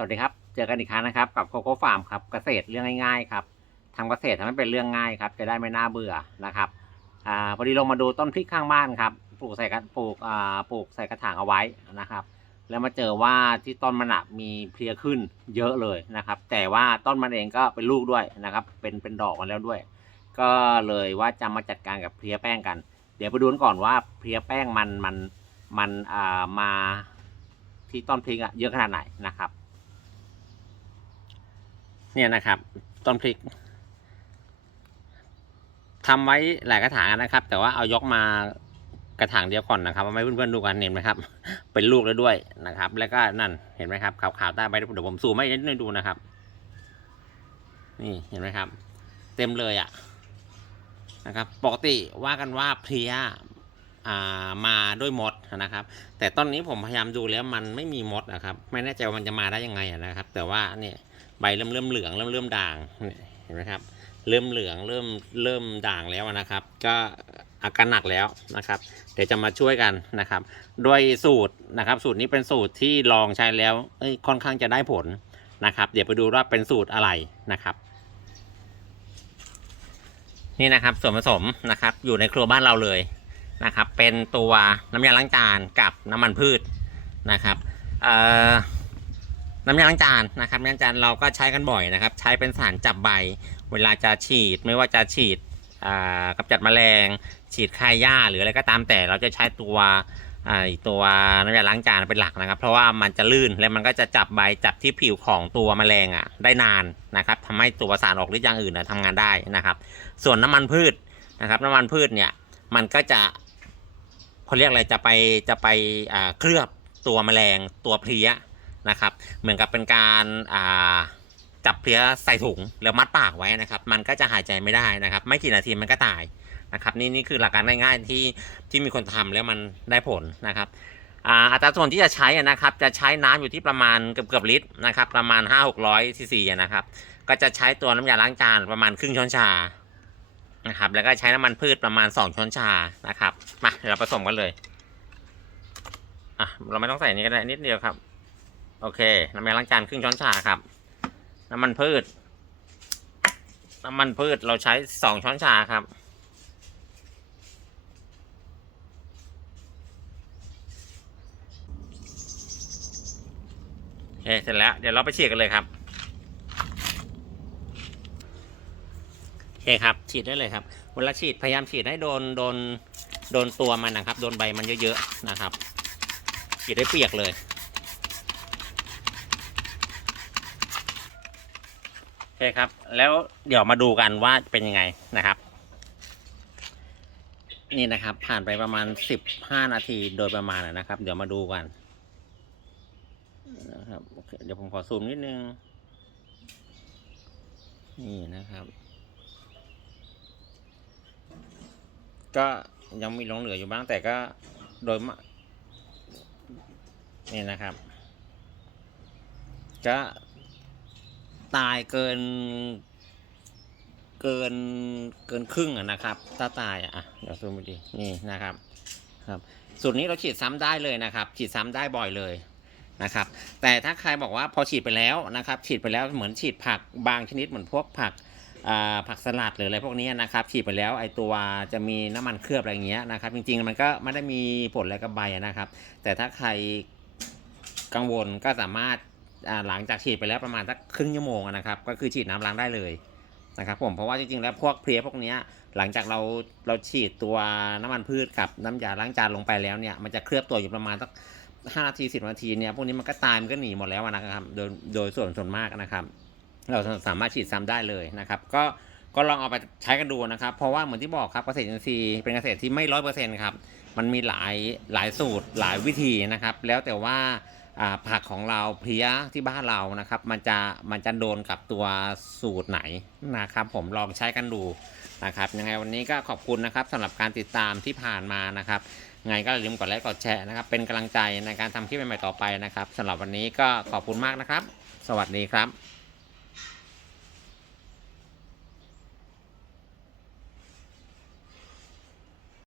สวัสดีครับ เจอกันอีกครั้งนะครับ กับโคโค่ฟาร์มครับเกษตรเรื่องง่ายๆครับทำเกษตรทำให้เป็นเรื่องง่ายครับ จะได้ไม่น่าเบื่อนะครับอ่าพอดีลงมาดูต้นพริกข้างบ้านครับ ปลูกใส่กระปลูกอ่าปลูกใส่กระถางเอาไว้นะครับ แล้วมาเจอว่าที่ต้นมันอะมีเพลียขึ้นเยอะเลยนะครับ แต่ว่าต้นมันเองก็เป็นลูกด้วยนะครับ เป็นเป็นดอกมาแล้วด้วย ก็เลยว่าจะมาจัดการกับเพลียแป้งกัน เดี๋ยวไปดูกันก่อนว่าเพลียแป้งมันมันมันอ่ามาที่ต้นพริกอะเยอะขนาดไหนนะครับ เนี่ยนะครับต้นพริกทำไว้หลายกระถางนะครับ แต่ว่าเอายกมากระถางเดียวก่อนนะครับเอาให้เพื่อนๆดูกันเห็นไหมครับ เป็นลูกแล้วด้วยนะครับ แล้วก็นั่นเห็นไหมครับขาวๆใต้ใบเดี๋ยวผมซูมให้นิดดูนะครับ นี่เห็นไหมครับ เต็มเลยอะ่ะนะครับ ปกติว่ากันว่าเพลีย มาด้วยมดนะครับ แต่ต้นนี้ผมพยายามดูแล้วมันไม่มีมดนะครับ ไม่แน่ใจว่ามันจะมาได้ยังไงนะครับ แต่ว่าเนี่ยใบเริ่มเริ่มเหลืองเริ่มเริ่มด่างเห็นไหมครับ เริ่มเหลืองเริ่มเริ่มด่างแล้วนะครับ ก็อาการหนักแล้วนะครับ เดี๋ยวจะมาช่วยกันนะครับ ด้วยสูตรนะครับ สูตรนี้เป็นสูตรที่ลองใช้แล้วค่อนข้างจะได้ผลนะครับ เดี๋ยวไปดูว่าเป็นสูตรอะไรนะครับนี่นะครับส่วนผสมนะครับอยู่ในครัวบ้านเราเลย นะครับ เป็นตัวน้ำยาล้างจานกับน้ำมันพืชนะครับน้ำยาล้างจานนะครับน้ำยาล้างจานเราก็ใช้กันบ่อยนะครับ ใช้เป็นสารจับใบ เวลาจะฉีดไม่ว่าจะฉีดกำจัดแมลง ฉีดฆ่าหญ้าหรืออะไรก็ตามแต่เราจะใช้ตัวตัวน้ำยาล้างจานเป็นหลักนะครับ เพราะว่ามันจะลื่นและมันก็จะจับใบจับที่ผิวของตัวแมลงอะได้นานนะครับทำให้ตัวสารออกฤทธิ์อย่างอื่นนะทำงานได้นะครับ ส่วนน้ำมันพืชนะครับ น้ำมันพืชเนี่ยมันก็จะ เขาเรียกอะไรจะไปจะไปเคลือบตัวแมลงตัวเพลี้ยนะครับ เหมือนกับเป็นการาจับเพลี้ยใส่ถุงแล้วมัดปากไว้นะครับ มันก็จะหายใจไม่ได้นะครับ ไม่กี่นาทีมันก็ตายนะครับ นี่นี่คือหลักการง่ายๆที่ที่มีคนทำแล้วมันได้ผลนะครับอ่าอัตราส่วนที่จะใช้นะครับ จะใช้น้ำอยู่ที่ประมาณเกือบเกือบลิตรนะครับ ประมาณ 5 6 0 0ซีซีนะครับ ก็จะใช้ตัวน้ำยาล้างจานประมาณครึ่งช้อนชา นะครับ แล้วก็ใช้น้ำมันพืชประมาณ 2 ช้อนชานะครับมาเราผสมกันเลยอะเราไม่ต้องใส่นี้ก็ได้นิดเดียวครับ โอเคน้ำยาล้างจานครึ่งช้อนชาครับ น้ำมันพืช น้ำมันพืชเราใช้สองช้อนชาครับโอเคเสร็จแล้วเดี๋ยวเราไปฉีดกันเลยครับ โอ เคครับ ฉีดได้เลยครับเวลาฉีดพยายามฉีดให้โดนโดนโดนตัวมันนะครับ โดนใบมันเยอะๆนะครับ ฉีดให้เปียกเลยโอเคครับ แล้วเดี๋ยวมาดูกันว่าเป็นยังไงนะครับ นี่นะครับ ผ่านไปประมาณสิบห้านาทีโดยประมาณนะครับ เดี๋ยวมาดูกันนะครับเคเดี๋ยวผมขอซูมนิดนึง นี่นะครับ ก็ยังมีหลงเหลืออยู่บ้างแต่ก็โดยมากนี่นะครับก็ตายเกิน เกินเกินครึ่งอะนะครับ ถ้าตายอะอะเดี๋ยวซูมไปดินี่นะครับ ครับสูตรนี้เราฉีดซ้ำได้เลยนะครับ ฉีดซ้ำได้บ่อยเลยนะครับ แต่ถ้าใครบอกว่าพอฉีดไปแล้วนะครับ ฉีดไปแล้วเหมือนฉีดผักบางชนิดเหมือนพวกผัก ผักสลัดหรืออะไรพวกนี้นะครับฉีดไปแล้วไอตัวจะมีน้ำมันเคลือบอะไรเงี้ยนะครับ จริงๆมันก็ไม่ได้มีผลอะไรกับใบนะครับ แต่ถ้าใครกังวลก็สามารถหลังจากฉีดไปแล้วประมาณสักครึ่งชั่วโมงนะครับ ก็คือฉีดน้ำล้างได้เลยนะครับผมเพราะว่าจริงๆแล้วพวกเพลียพวกนี้หลังจากเราเราฉีดตัวน้ำมันพืชกับน้ำยาล้างจานลงไปแล้วเนี่ยมันจะเคลือบตัวอยู่ประมาณสักห้านาทีสิบนาทีเนี่ยพวกนี้มันก็ตายมันก็หนีหมดแล้วนะครับ โดยโดยส่วนส่วนมากนะครับ เราสามารถฉีดซ้ำได้เลยนะครับก็ก็ลองเอาไปใช้กันดูนะครับ เพราะว่าเหมือนที่บอกครับเกษตรอินทรีย์เป็นเกษตรที่ไม่ร้อยเปอร์เซ็นต์ครับมันมีหลายหลายสูตรหลายวิธีนะครับ แล้วแต่ว่าผักของเราเพี้ยที่บ้านเรานะครับ มันจะมันจะโดนกับตัวสูตรไหนนะครับ ผมลองใช้กันดูนะครับยังไงวันนี้ก็ขอบคุณนะครับสำหรับการติดตามที่ผ่านมานะครับไงก็อย่าลืมกดไลค์กดแชร์นะครับ เป็นกำลังใจในการทำคลิปใหม่ๆต่อไปนะครับสำหรับวันนี้ก็ขอบคุณมากนะครับ สวัสดีครับ